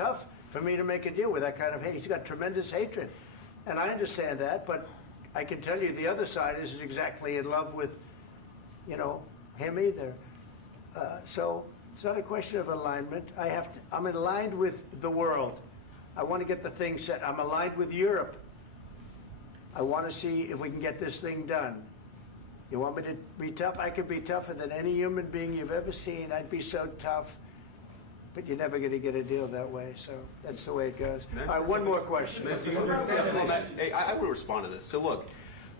tough for me to make a deal with that kind of hate. He's got tremendous hatred. And I understand that, but I can tell you the other side isn't exactly in love with, you know, him either. So it's not a question of alignment. I'm aligned with the world. I want to get the thing set. I'm aligned with Europe. I want to see if we can get this thing done. You want me to be tough? I could be tougher than any human being you've ever seen. I'd be so tough. But you're never going to get a deal that way, so that's the way it goes. All right, one more question. Hey, I will respond to this. So look,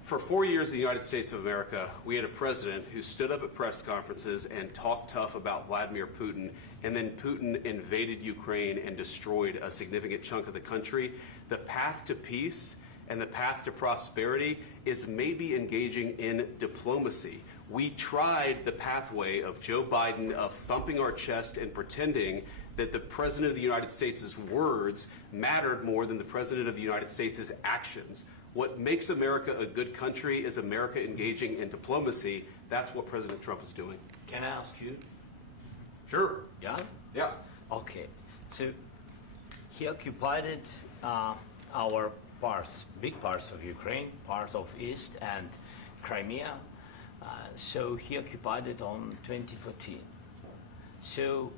for 4 years in the United States of America, we had a president who stood up at press conferences and talked tough about Vladimir Putin, and then Putin invaded Ukraine and destroyed a significant chunk of the country. The path to peace and the path to prosperity is maybe engaging in diplomacy. We tried the pathway of Joe Biden of thumping our chest and pretending that the President of the United States' words mattered more than the President of the United States' actions. What makes America a good country is America engaging in diplomacy. That's what President Trump is doing. Can I ask you? Sure. Yeah? Yeah. Okay. So he occupied our parts, big parts of Ukraine, part of East and Crimea. So he occupied it on 2014. So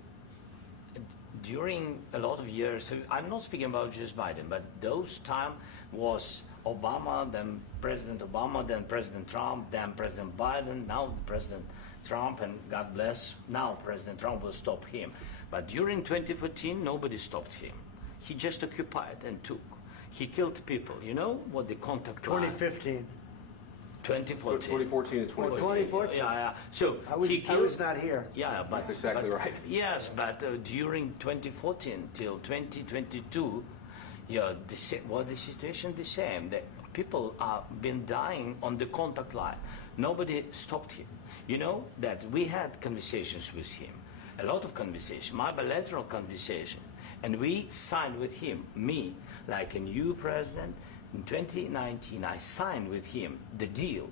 during a lot of years, so I'm not speaking about just Biden, but those time was Obama, then President Obama, then President Trump, then President Biden, now President Trump, and God bless, now President Trump will stop him. But during 2014, nobody stopped him. He just occupied and took. He killed people. You know what the contact line? 2015. 2014. 2014 and 2014. 2014. Yeah. So I was not here. Yeah, but that's exactly right. Yes, but during 2014 till 2022, yeah, the situation the same. The people are been dying on the contact line. Nobody stopped him. You know that we had conversations with him, a lot of conversation, my bilateral conversation, and we signed with him. Me, like a new president. In 2019, I signed with him the deal.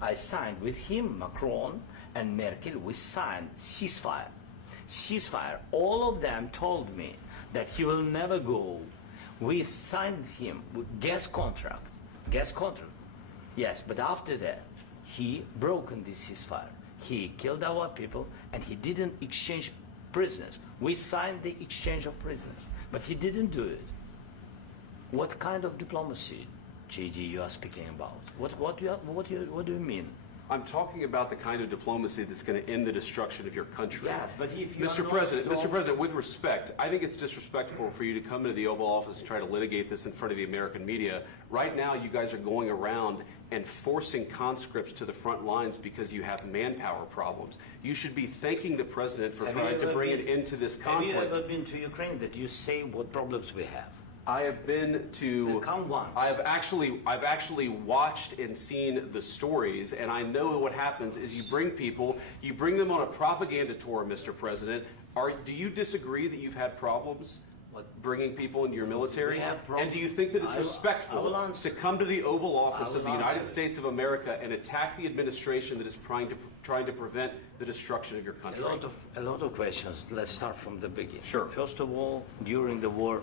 I signed with him, Macron and Merkel, we signed ceasefire. Ceasefire. All of them told me that he will never go. We signed with him with gas contract. Gas contract. Yes, but after that, he broken this ceasefire. He killed our people and he didn't exchange prisoners. We signed the exchange of prisoners, but he didn't do it. What kind of diplomacy, JD, you are speaking about? What do you mean? I'm talking about the kind of diplomacy that's going to end the destruction of your country. Yes, but if you Mr. President, with respect, I think it's disrespectful for you to come into the Oval Office and try to litigate this in front of the American media. Right now, you guys are going around and forcing conscripts to the front lines because you have manpower problems. You should be thanking the President for trying to bring it into this conflict. Have you ever been to Ukraine that you say what problems we have? I have been to. Come once. I've actually watched and seen the stories, and I know what happens is you bring them on a propaganda tour, Mr. President. Do you disagree that you've had problems bringing people into your military? And do you think that it's respectful to come to the Oval Office of the United States of America and attack the administration that is trying to prevent the destruction of your country? A lot of questions. Let's start from the beginning. Sure. First of all, during the war,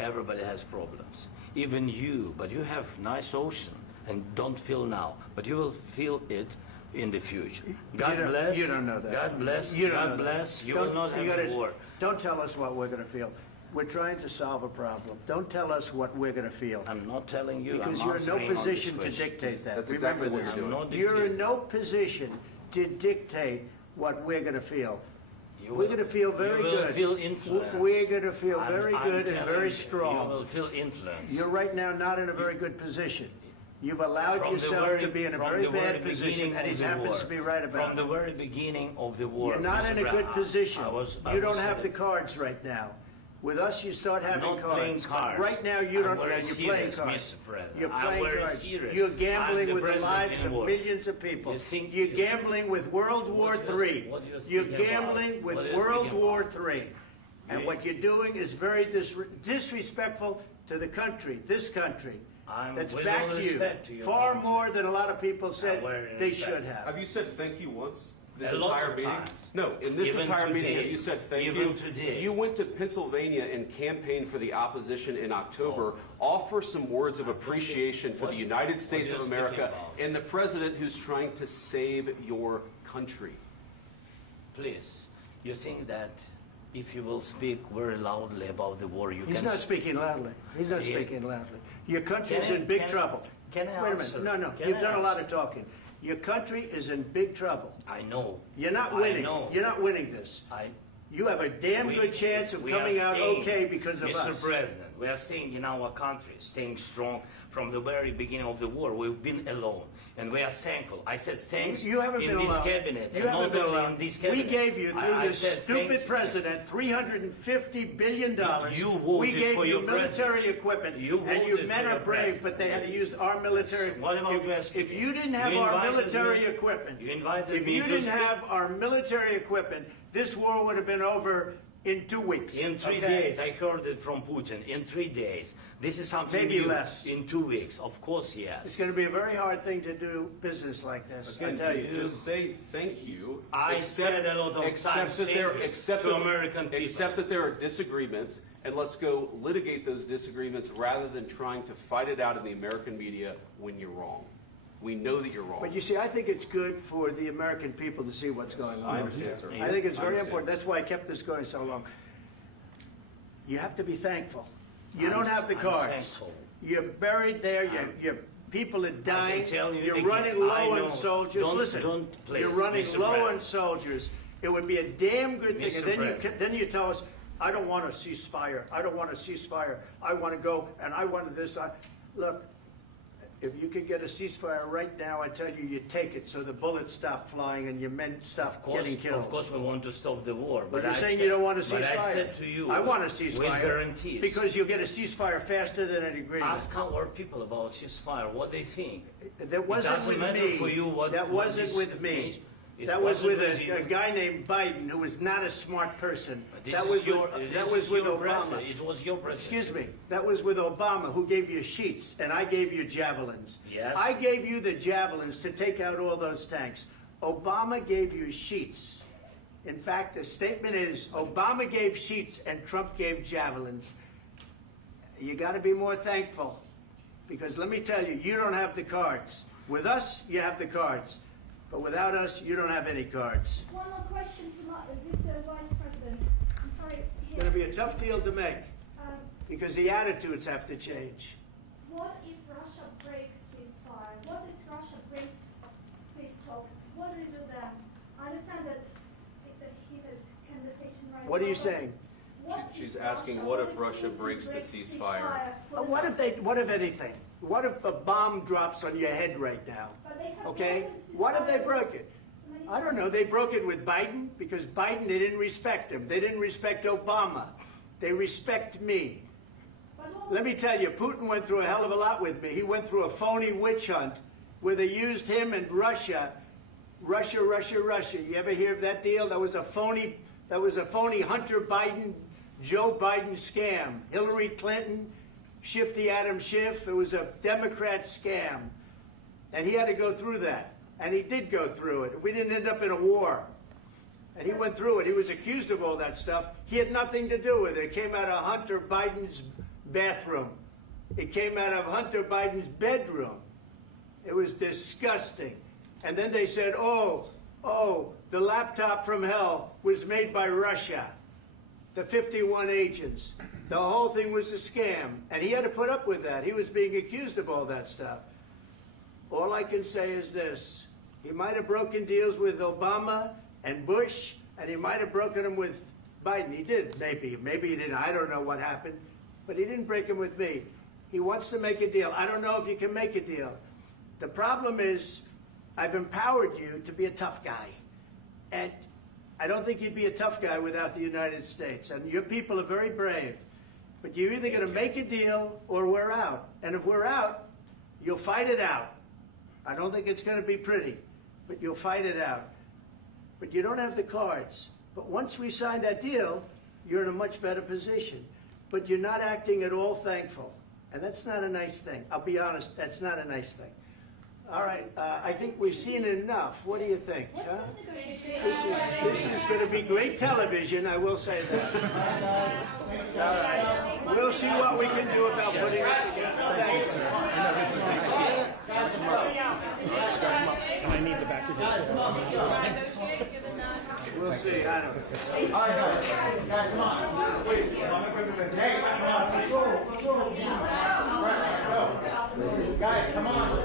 everybody has problems, even you, but you have nice ocean and don't feel now, but you will feel it in the future. God bless. You don't know that. God bless. You God bless. You will not have a war. Don't tell us what we're going to feel. We're trying to solve a problem. Don't tell us what we're going to feel. I'm not telling you. Because you're in no position to dictate that. That's exactly what Remember you're this. doing. You're in no position to dictate what we're going to feel. We're going to feel very good. You will feel influence. We're going to feel very good and very strong. You will feel influence. You're right now not in a very good position. You've allowed yourself to be in a very bad position, and he happens to be right about it. From the very beginning of the war. You're not in a good position. You don't have the the cards right now. With us, you start having not cards. playing cards. Right now, you don't. I'm very You're playing serious, cards. Mr. President. You're I'm playing very cards. serious. You're I'm gambling the with the president lives in of war. millions of people. You think You're you- gambling with World War III. What you're You're speaking gambling about? with What you're World speaking War about? III. And what you're doing is very disrespectful to the country, this country, I'm that's with backed all you respect to your far country. more than a lot of people said very they respect. should have. Have you said thank you once this A lot entire of meeting? times. No, in this Even entire meeting, today. have you said thank Even you? today. You went to Pennsylvania and campaigned for the opposition in October. Offer some words of appreciation for the United States what of are you speaking America about? and the president who's trying to save your country. Please, you think that if you will speak very loudly about the war, you He's can... not speaking loudly. He's not Yeah. speaking loudly. Your country is Can I- in big can I- trouble. can I Wait a answer? minute. No, Can you've I done a lot answer? of talking. Your country is in big trouble. I know. You're not I winning. know. You're not winning this. You have a damn good chance of we are coming out staying, okay because of Mr. us. President, we are staying in our country, staying strong from the very beginning of the war. We've been alone, and we are thankful. I said thanks You haven't in been this alone. cabinet, You and haven't not been only alone. in this We cabinet. gave you, through I this said thank stupid you. president, $350 billion. You voted We gave for you your military president. equipment, You and you voted men for are your brave, president. but they had to use our military. What about If you didn't have You our invited military me- equipment, you invited if me you to didn't speak- have our military equipment, this war would have been over in 2 weeks. In 3 okay? days, I heard it from Putin. In 3 days, this is something Maybe new. less. In 2 weeks, of course, It's yes. going to be a very hard thing to do business like this. I Again, tell you. just say thank you. I said a lot of except times that thank there, you except to that- American people. Except that there are disagreements, and let's go litigate those disagreements rather than trying to fight it out in the American media when you're wrong. We know that you're wrong. But you see, I think it's good for the American people to see what's going on. I understand, sir. I think it's I very understand. important. That's why I kept this going so long. You have to be thankful. You don't have the I'm cards. thankful. You're buried there. Your people are dying. tell you You're again, running I low know. on soldiers. Don't- Listen, don't, please, you're running Mr. low on President. soldiers. It would be a damn good thing. Mr. And then President. then you tell us, I don't want a ceasefire. I don't want a ceasefire. I want to go and I want this. Look, if you could get a ceasefire right now, I tell you, you take it so the bullets stop flying and your men stop getting killed. Of course, we want to stop the war. But you're I saying said- you don't want a ceasefire. But I said to you, I want a with ceasefire. guarantees. Because you'll get a ceasefire faster than an agreement. Ask our people about ceasefire, what they think. That wasn't doesn't with matter me. for you what- That what wasn't this with me. means. It That was wasn't with with you. a guy named Biden who was not a smart person. This That is was your, with, this that was is with your Obama. president. It was your president. Excuse me. That was with Obama, who gave you sheets, and I gave you javelins. Yes. I gave you the javelins to take out all those tanks. Obama gave you sheets. In fact, the statement is Obama gave sheets and Trump gave javelins. You got to be more thankful, because let me tell you, you don't have the cards. With us, you have the cards. But without us, you don't have any cards. One more question to Mr. Vice President. I'm sorry. It's going to be a tough deal to make, Um, because the attitudes have to change. what if Russia breaks ceasefire? What if Russia breaks peace talks? What do we do then? I understand that it's a heated conversation right now. What are you but saying? what She's if asking, what if Russia Putin breaks the breaks ceasefire? What if anything? What if a bomb drops on your head right now? But they have Okay? broken What if they ceasefire broke it? many I don't know. They broke it with Biden because Biden, they didn't respect him. They didn't respect Obama. They respect me. But all- Let me tell you, Putin went through a hell of a lot with me. He went through a phony witch hunt where they used him and Russia. Russia. You ever hear of that deal? That was a phony Hunter Biden, Joe Biden scam. Hillary Clinton, Shifty Adam Schiff. It was a Democrat scam. And he had to go through that. And he did go through it. We didn't end up in a war. And he went through it. He was accused of all that stuff. He had nothing to do with it. It came out of Hunter Biden's bathroom. It came out of Hunter Biden's bedroom. It was disgusting. And then they said, oh, the laptop from hell was made by Russia. The 51 agents. The whole thing was a scam. And he had to put up with that. He was being accused of all that stuff. All I can say is this. He might have broken deals with Obama and Bush, and he might have broken them with Biden. He did, maybe. Maybe he didn't. I don't know what happened. But he didn't break them with me. He wants to make a deal. I don't know if you can make a deal. The problem is, I've empowered you to be a tough guy. And I don't think you'd be a tough guy without the United States. And your people are very brave. But you're either going to make a deal or we're out. And if we're out, you'll fight it out. I don't think it's going to be pretty, but you'll fight it out. But you don't have the cards. But once we sign that deal, you're in a much better position. But you're not acting at all thankful. And that's not a nice thing. I'll be honest, that's not a nice thing. All right, I think we've seen enough. What do you think? What's huh? this negotiation? This is going to be great television, I will say that. All right, we'll see what we can do about putting it together. Thank you, sir. I need the back of this. We'll see, I don't know. Guys, come on.